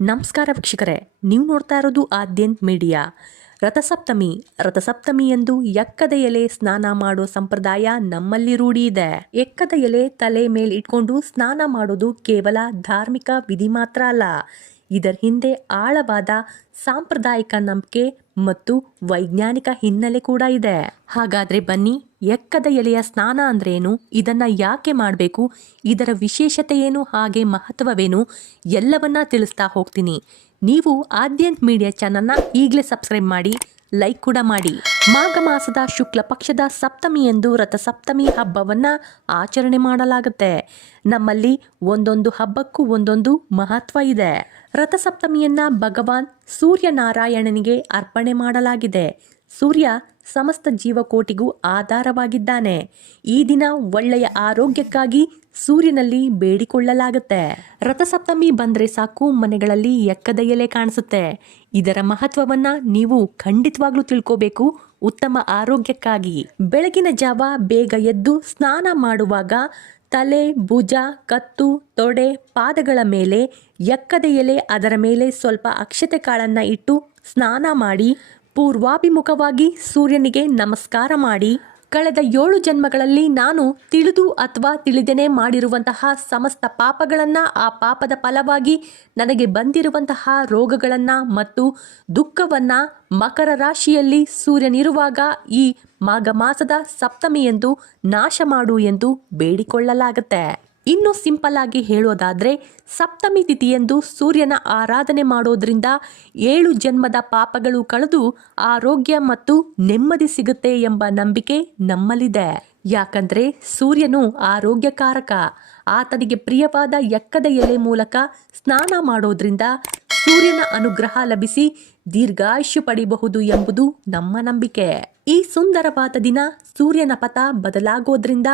ನಮಸ್ಕಾರ ವೀಕ್ಷಕರೇ, ನೀವು ನೋಡ್ತಾ ಇರೋದು ಆದ್ಯಂತ್ ಮೀಡಿಯಾ. ರಥಸಪ್ತಮಿ ಎಂದು ಎಕ್ಕದ ಎಲೆ ಸ್ನಾನ ಮಾಡೋ ಸಂಪ್ರದಾಯ ನಮ್ಮಲ್ಲಿ ರೂಢಿ ಇದೆ. ಎಕ್ಕದ ಎಲೆ ತಲೆ ಮೇಲೆ ಇಟ್ಕೊಂಡು ಸ್ನಾನ ಮಾಡೋದು ಕೇವಲ ಧಾರ್ಮಿಕ ವಿಧಿ ಮಾತ್ರ ಅಲ್ಲ, ಇದರ ಹಿಂದೆ ಆಳವಾದ ಸಾಂಪ್ರದಾಯಿಕ ನಂಬಿಕೆ ಮತ್ತು ವೈಜ್ಞಾನಿಕ ಹಿನ್ನೆಲೆ ಕೂಡ ಇದೆ. ಹಾಗಾದ್ರೆ ಬನ್ನಿ, ಎಕ್ಕದ ಎಲೆಯ ಸ್ನಾನ ಅಂದ್ರೇನು, ಇದನ್ನ ಯಾಕೆ ಮಾಡಬೇಕು, ಇದರ ವಿಶೇಷತೆ ಏನು, ಹಾಗೆ ಮಹತ್ವವೇನು, ಎಲ್ಲವನ್ನ ತಿಳಿಸ್ತಾ ಹೋಗ್ತೀನಿ. ನೀವು ಆದ್ಯಂತ್ ಮೀಡಿಯಾ ಚಾನಲ್ನ ಈಗಲೇ ಸಬ್ಸ್ಕ್ರೈಬ್ ಮಾಡಿ, ಲೈಕ್ ಕೂಡ ಮಾಡಿ. ಮಾಘ ಮಾಸದ ಶುಕ್ಲ ಪಕ್ಷದ ಸಪ್ತಮಿ ಎಂದು ರಥಸಪ್ತಮಿ ಹಬ್ಬವನ್ನ ಆಚರಣೆ ಮಾಡಲಾಗುತ್ತೆ. ನಮ್ಮಲ್ಲಿ ಒಂದೊಂದು ಹಬ್ಬಕ್ಕೂ ಒಂದೊಂದು ಮಹತ್ವ ಇದೆ. ರಥಸಪ್ತಮಿಯನ್ನ ಭಗವಾನ್ ಸೂರ್ಯನಾರಾಯಣನಿಗೆ ಅರ್ಪಣೆ ಮಾಡಲಾಗಿದೆ. ಸೂರ್ಯ ಸಮಸ್ತ ಜೀವಕೋಟಿಗೂ ಆಧಾರವಾಗಿದ್ದಾನೆ. ಈ ದಿನ ಒಳ್ಳೆಯ ಆರೋಗ್ಯಕ್ಕಾಗಿ ಸೂರ್ಯನಲ್ಲಿ ಬೇಡಿಕೊಳ್ಳಲಾಗುತ್ತೆ. ರಥಸಪ್ತಮಿ ಬಂದ್ರೆ ಸಾಕು, ಮನೆಗಳಲ್ಲಿ ಎಕ್ಕದ ಎಲೆ ಕಾಣಿಸುತ್ತೆ. ಇದರ ಮಹತ್ವವನ್ನ ನೀವು ಖಂಡಿತವಾಗ್ಲೂ ತಿಳ್ಕೋಬೇಕು. ಉತ್ತಮ ಆರೋಗ್ಯಕ್ಕಾಗಿ ಬೆಳಗಿನ ಜಾವ ಬೇಗ ಎದ್ದು ಸ್ನಾನ ಮಾಡುವಾಗ ತಲೆ, ಭುಜ, ಕತ್ತು, ತೊಡೆ, ಪಾದಗಳ ಮೇಲೆ ಎಕ್ಕದ ಎಲೆ, ಅದರ ಮೇಲೆ ಸ್ವಲ್ಪ ಅಕ್ಷತೆ ಕಾಳನ್ನ ಇಟ್ಟು ಸ್ನಾನ ಮಾಡಿ ಪೂರ್ವಾಭಿಮುಖವಾಗಿ ಸೂರ್ಯನಿಗೆ ನಮಸ್ಕಾರ ಮಾಡಿ, ಕಳೆದ 7 ಜನ್ಮಗಳಲ್ಲಿ ನಾನು ತಿಳಿದು ಅಥವಾ ತಿಳಿದೇನೆ ಮಾಡಿರುವಂತಹ ಸಮಸ್ತ ಪಾಪಗಳನ್ನ, ಆ ಪಾಪದ ಫಲವಾಗಿ ನನಗೆ ಬಂದಿರುವಂತಹ ರೋಗಗಳನ್ನ ಮತ್ತು ದುಃಖವನ್ನ ಮಕರ ರಾಶಿಯಲ್ಲಿ ಸೂರ್ಯನಿರುವಾಗ ಈ ಮಾಘ ಮಾಸದ ಸಪ್ತಮಿ ಎಂದು ನಾಶ ಮಾಡು ಎಂದು ಬೇಡಿಕೊಳ್ಳಲಾಗುತ್ತೆ. ಇನ್ನು ಸಿಂಪಲ್ ಆಗಿ ಹೇಳೋದಾದ್ರೆ, ಸಪ್ತಮಿ ತಿಥಿಯಂದು ಸೂರ್ಯನ ಆರಾಧನೆ ಮಾಡೋದ್ರಿಂದ 7 ಜನ್ಮದ ಪಾಪಗಳು ಕಳೆದು ಆರೋಗ್ಯ ಮತ್ತು ನೆಮ್ಮದಿ ಸಿಗುತ್ತೆ ಎಂಬ ನಂಬಿಕೆ ನಮ್ಮಲ್ಲಿದೆ. ಯಾಕಂದ್ರೆ ಸೂರ್ಯನು ಆರೋಗ್ಯಕಾರಕ. ಆತನಿಗೆ ಪ್ರಿಯವಾದ ಎಕ್ಕದ ಎಲೆ ಮೂಲಕ ಸ್ನಾನ ಮಾಡೋದ್ರಿಂದ ಸೂರ್ಯನ ಅನುಗ್ರಹ ಲಭಿಸಿ ದೀರ್ಘಾಯುಷ್ಯ ಪಡೆಯಬಹುದು ಎಂಬುದು ನಮ್ಮ ನಂಬಿಕೆ. ಈ ಸುಂದರವಾದ ದಿನ ಸೂರ್ಯನ ಪಥ ಬದಲಾಗೋದ್ರಿಂದ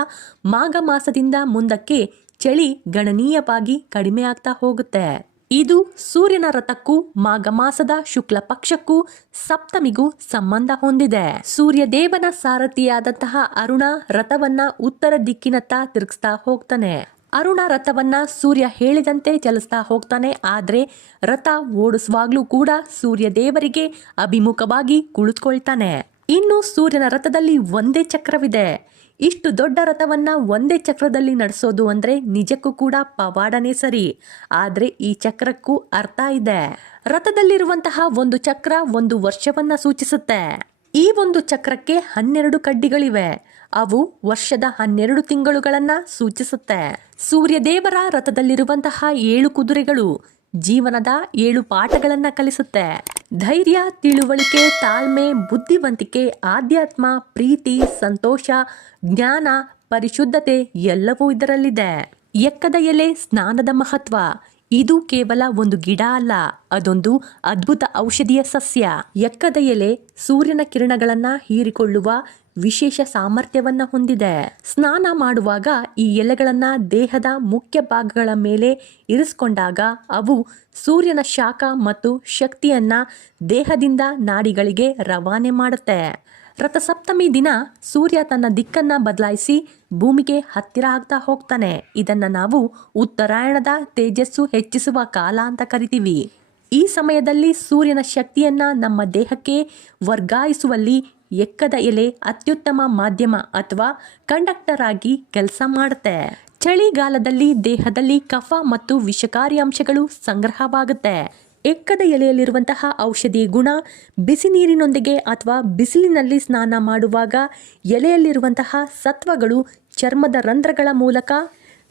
ಮಾಘ ಮಾಸದಿಂದ ಮುಂದಕ್ಕೆ ಚಳಿ ಗಣನೀಯವಾಗಿ ಕಡಿಮೆ ಆಗ್ತಾ ಹೋಗುತ್ತೆ. ಇದು ಸೂರ್ಯನ ರಥಕ್ಕೂ ಮಾಘ ಮಾಸದ ಶುಕ್ಲ ಪಕ್ಷಕ್ಕೂ ಸಪ್ತಮಿಗೂ ಸಂಬಂಧ ಹೊಂದಿದೆ. ಸೂರ್ಯ ದೇವನ ಸಾರಥಿಯಾದಂತಹ ಅರುಣ ರಥವನ್ನ ಉತ್ತರ ದಿಕ್ಕಿನತ್ತ ತಿರುಗಿಸ್ತಾ ಹೋಗ್ತಾನೆ. ಅರುಣ ರಥವನ್ನ ಸೂರ್ಯ ಹೇಳಿದಂತೆ ಚಲಿಸ್ತಾ ಹೋಗ್ತಾನೆ. ಆದ್ರೆ ರಥ ಓಡಿಸುವಾಗ್ಲೂ ಕೂಡ ಸೂರ್ಯ ದೇವರಿಗೆ ಅಭಿಮುಖವಾಗಿ ಕುಳಿತುಕೊಳ್ತಾನೆ. ಇನ್ನು ಸೂರ್ಯನ ರಥದಲ್ಲಿ ಒಂದೇ ಚಕ್ರವಿದೆ. ಇಷ್ಟು ದೊಡ್ಡ ರಥವನ್ನ ಒಂದೇ ಚಕ್ರದಲ್ಲಿ ನಡೆಸೋದು ಅಂದ್ರೆ ನಿಜಕ್ಕೂ ಕೂಡ ಪವಾಡನೇ ಸರಿ. ಆದ್ರೆ ಈ ಚಕ್ರಕ್ಕೂ ಅರ್ಥ ಇದೆ. ರಥದಲ್ಲಿರುವಂತಹ ಒಂದು ಚಕ್ರ ಒಂದು ವರ್ಷವನ್ನ ಸೂಚಿಸುತ್ತೆ. ಈ ಒಂದು ಚಕ್ರಕ್ಕೆ 12 ಕಡ್ಡಿಗಳಿವೆ. ಅವು ವರ್ಷದ 12 ತಿಂಗಳುಗಳನ್ನ ಸೂಚಿಸುತ್ತೆ. ಸೂರ್ಯ ದೇವರ ರಥದಲ್ಲಿರುವಂತಹ 7 ಕುದುರೆಗಳು ಜೀವನದ 7 ಪಾಠಗಳನ್ನ ಕಲಿಸುತ್ತೆ. ಧೈರ್ಯ, ತಿಳುವಳಿಕೆ, ತಾಳ್ಮೆ, ಬುದ್ಧಿವಂತಿಕೆ, ಆಧ್ಯಾತ್ಮ, ಪ್ರೀತಿ, ಸಂತೋಷ, ಜ್ಞಾನ, ಪರಿಶುದ್ಧತೆ ಎಲ್ಲವೂ ಇದರಲ್ಲಿದೆ. ಎಕ್ಕದ ಎಲೆ ಸ್ನಾನದ ಮಹತ್ವ. ಇದು ಕೇವಲ ಒಂದು ಗಿಡ ಅಲ್ಲ, ಅದೊಂದು ಅದ್ಭುತ ಔಷಧೀಯ ಸಸ್ಯ. ಎಕ್ಕದ ಎಲೆ ಸೂರ್ಯನ ಕಿರಣಗಳನ್ನ ಹೀರಿಕೊಳ್ಳುವ ವಿಶೇಷ ಸಾಮರ್ಥ್ಯವನ್ನ ಹೊಂದಿದೆ. ಸ್ನಾನ ಮಾಡುವಾಗ ಈ ಎಲೆಗಳನ್ನ ದೇಹದ ಮುಖ್ಯ ಭಾಗಗಳ ಮೇಲೆ ಇರಿಸಿಕೊಂಡಾಗ ಅವು ಸೂರ್ಯನ ಶಾಖ ಮತ್ತು ಶಕ್ತಿಯನ್ನ ದೇಹದಿಂದ ನಾಡಿಗಳಿಗೆ ರವಾನೆ ಮಾಡುತ್ತೆ. ರಥಸಪ್ತಮಿ ದಿನ ಸೂರ್ಯ ತನ್ನ ದಿಕ್ಕನ್ನ ಬದಲಾಯಿಸಿ ಭೂಮಿಗೆ ಹತ್ತಿರ ಆಗ್ತಾ ಹೋಗ್ತಾನೆ. ಇದನ್ನ ನಾವು ಉತ್ತರಾಯಣದ ತೇಜಸ್ಸು ಹೆಚ್ಚಿಸುವ ಕಾಲ ಅಂತ ಕರಿತೀವಿ. ಈ ಸಮಯದಲ್ಲಿ ಸೂರ್ಯನ ಶಕ್ತಿಯನ್ನ ನಮ್ಮ ದೇಹಕ್ಕೆ ವರ್ಗಾಯಿಸುವಲ್ಲಿ ಎಕ್ಕದ ಎಲೆ ಅತ್ಯುತ್ತಮ ಮಾಧ್ಯಮ ಅಥವಾ ಕಂಡಕ್ಟರ್ ಆಗಿ ಕೆಲಸ ಮಾಡುತ್ತೆ. ಚಳಿಗಾಲದಲ್ಲಿ ದೇಹದಲ್ಲಿ ಕಫ ಮತ್ತು ವಿಷಕಾರಿ ಅಂಶಗಳು ಸಂಗ್ರಹವಾಗುತ್ತೆ. ಎಕ್ಕದ ಎಲೆಯಲ್ಲಿರುವಂತಹ ಔಷಧಿ ಗುಣ ಬಿಸಿ ನೀರಿನೊಂದಿಗೆ ಅಥವಾ ಬಿಸಿಲಿನಲ್ಲಿ ಸ್ನಾನ ಮಾಡುವಾಗ ಎಲೆಯಲ್ಲಿರುವಂತಹ ಸತ್ವಗಳು ಚರ್ಮದ ರಂಧ್ರಗಳ ಮೂಲಕ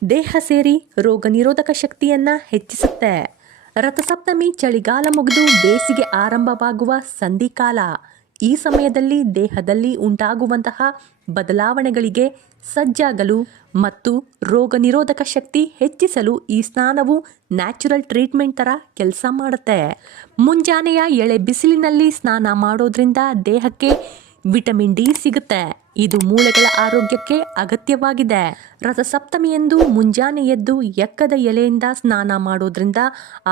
ದೇಹ ಸೇರಿ ರೋಗ ನಿರೋಧಕ ಶಕ್ತಿಯನ್ನ ಹೆಚ್ಚಿಸುತ್ತೆ. ರಥಸಪ್ತಮಿ ಚಳಿಗಾಲ ಮುಗಿದು ಬೇಸಿಗೆ ಆರಂಭವಾಗುವ ಸಂಧಿಕಾಲ. ಈ ಸಮಯದಲ್ಲಿ ದೇಹದಲ್ಲಿ ಉಂಟಾಗುವಂತಹ ಬದಲಾವಣೆಗಳಿಗೆ ಸಜ್ಜಾಗಲು ಮತ್ತು ರೋಗ ನಿರೋಧಕ ಶಕ್ತಿ ಹೆಚ್ಚಿಸಲು ಈ ಸ್ನಾನವು ನ್ಯಾಚುರಲ್ ಟ್ರೀಟ್ಮೆಂಟ್ ತರ ಕೆಲಸ ಮಾಡುತ್ತೆ. ಮುಂಜಾನೆಯ ಎಳೆ ಬಿಸಿಲಿನಲ್ಲಿ ಸ್ನಾನ ಮಾಡೋದ್ರಿಂದ ದೇಹಕ್ಕೆ ವಿಟಮಿನ್ ಡಿ ಸಿಗುತ್ತೆ. ಇದು ಮೂಳೆಗಳ ಆರೋಗ್ಯಕ್ಕೆ ಅಗತ್ಯವಾಗಿದೆ. ರಥಸಪ್ತಮಿಯಂದು ಮುಂಜಾನೆ ಎದ್ದು ಎಕ್ಕದ ಎಲೆಯಿಂದ ಸ್ನಾನ ಮಾಡೋದ್ರಿಂದ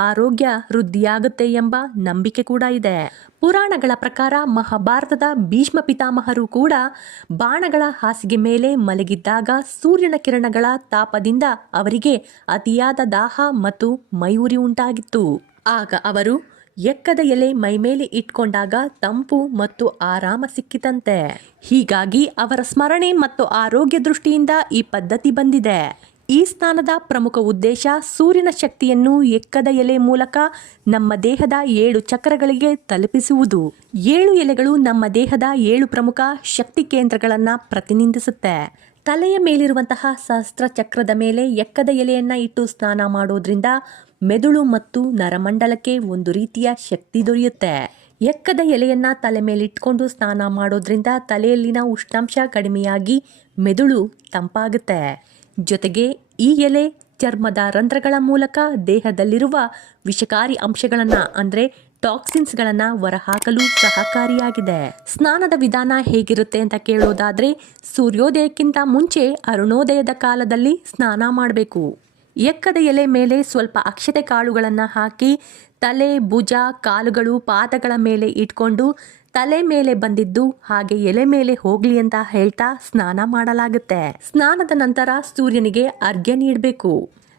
ಆರೋಗ್ಯ ವೃದ್ಧಿಯಾಗುತ್ತೆ ಎಂಬ ನಂಬಿಕೆ ಕೂಡ ಇದೆ. ಪುರಾಣಗಳ ಪ್ರಕಾರ ಮಹಾಭಾರತದ ಭೀಷ್ಮ ಪಿತಾಮಹರು ಕೂಡ ಬಾಣಗಳ ಹಾಸಿಗೆ ಮೇಲೆ ಮಲಗಿದ್ದಾಗ ಸೂರ್ಯನ ಕಿರಣಗಳ ತಾಪದಿಂದ ಅವರಿಗೆ ಅತಿಯಾದ ದಾಹ ಮತ್ತು ಮೈಯುರಿ ಉಂಟಾಗಿತ್ತು. ಆಗ ಅವರು ಎಕ್ಕದ ಎಲೆ ಮೈಮೇಲೆ ಇಟ್ಕೊಂಡಾಗ ತಂಪು ಮತ್ತು ಆರಾಮ ಸಿಕ್ಕಿತಂತೆ. ಹೀಗಾಗಿ ಅವರ ಸ್ಮರಣೆ ಮತ್ತು ಆರೋಗ್ಯ ದೃಷ್ಟಿಯಿಂದ ಈ ಪದ್ಧತಿ ಬಂದಿದೆ. ಈ ಸ್ನಾನದ ಪ್ರಮುಖ ಉದ್ದೇಶ ಸೂರ್ಯನ ಶಕ್ತಿಯನ್ನು ಎಕ್ಕದ ಎಲೆ ಮೂಲಕ ನಮ್ಮ ದೇಹದ 7 ಚಕ್ರಗಳಿಗೆ ತಲುಪಿಸುವುದು. 7 ಎಲೆಗಳು ನಮ್ಮ ದೇಹದ 7 ಪ್ರಮುಖ ಶಕ್ತಿ ಕೇಂದ್ರಗಳನ್ನು ಪ್ರತಿನಿಧಿಸುತ್ತೆ. ತಲೆಯ ಮೇಲಿರುವಂತಹ ಸಹಸ್ರ ಚಕ್ರದ ಮೇಲೆ ಎಕ್ಕದ ಎಲೆಯನ್ನ ಇಟ್ಟು ಸ್ನಾನ ಮಾಡೋದ್ರಿಂದ ಮೆದುಳು ಮತ್ತು ನರಮಂಡಲಕ್ಕೆ ಒಂದು ರೀತಿಯ ಶಕ್ತಿ ದೊರೆಯುತ್ತೆ. ಎಕ್ಕದ ಎಲೆಯನ್ನ ತಲೆ ಮೇಲಿಟ್ಕೊಂಡು ಸ್ನಾನ ಮಾಡೋದ್ರಿಂದ ತಲೆಯಲ್ಲಿನ ಉಷ್ಣಾಂಶ ಕಡಿಮೆಯಾಗಿ ಮೆದುಳು ತಂಪಾಗುತ್ತೆ. ಜೊತೆಗೆ ಈ ಎಲೆ ಚರ್ಮದ ರಂಧ್ರಗಳ ಮೂಲಕ ದೇಹದಲ್ಲಿರುವ ವಿಷಕಾರಿ ಅಂಶಗಳನ್ನು ಅಂದರೆ ಟಾಕ್ಸಿನ್ಸ್ಗಳನ್ನು ಹೊರಹಾಕಲು ಸಹಕಾರಿಯಾಗಿದೆ. ಸ್ನಾನದ ವಿಧಾನ ಹೇಗಿರುತ್ತೆ ಅಂತ ಕೇಳೋದಾದ್ರೆ, ಸೂರ್ಯೋದಯಕ್ಕಿಂತ ಮುಂಚೆ ಅರುಣೋದಯದ ಕಾಲದಲ್ಲಿ ಸ್ನಾನ ಮಾಡಬೇಕು. ಎಕ್ಕದ ಎಲೆ ಮೇಲೆ ಸ್ವಲ್ಪ ಅಕ್ಷತೆ ಕಾಳುಗಳನ್ನು ಹಾಕಿ ತಲೆ, ಭುಜ, ಕಾಲುಗಳು, ಪಾದಗಳ ಮೇಲೆ ಇಟ್ಕೊಂಡು ತಲೆ ಮೇಲೆ ಬಂದಿದ್ದು ಹಾಗೆ ಎಲೆ ಮೇಲೆ ಹೋಗ್ಲಿ ಅಂತ ಹೇಳ್ತಾ ಸ್ನಾನ ಮಾಡಲಾಗುತ್ತೆ. ಸ್ನಾನದ ನಂತರ ಸೂರ್ಯನಿಗೆ ಅರ್ಘ್ಯ ನೀಡಬೇಕು.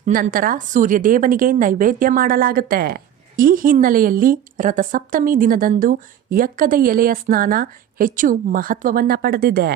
ನಂತರ ಸೂರ್ಯದೇವನಿಗೆ ನೈವೇದ್ಯ ಮಾಡಲಾಗುತ್ತೆ. ಈ ಹಿನ್ನೆಲೆಯಲ್ಲಿ ರಥಸಪ್ತಮಿ ದಿನದಂದು ಎಕ್ಕದ ಎಲೆಯ ಸ್ನಾನ ಹೆಚ್ಚು ಮಹತ್ವವನ್ನ ಪಡೆದಿದೆ.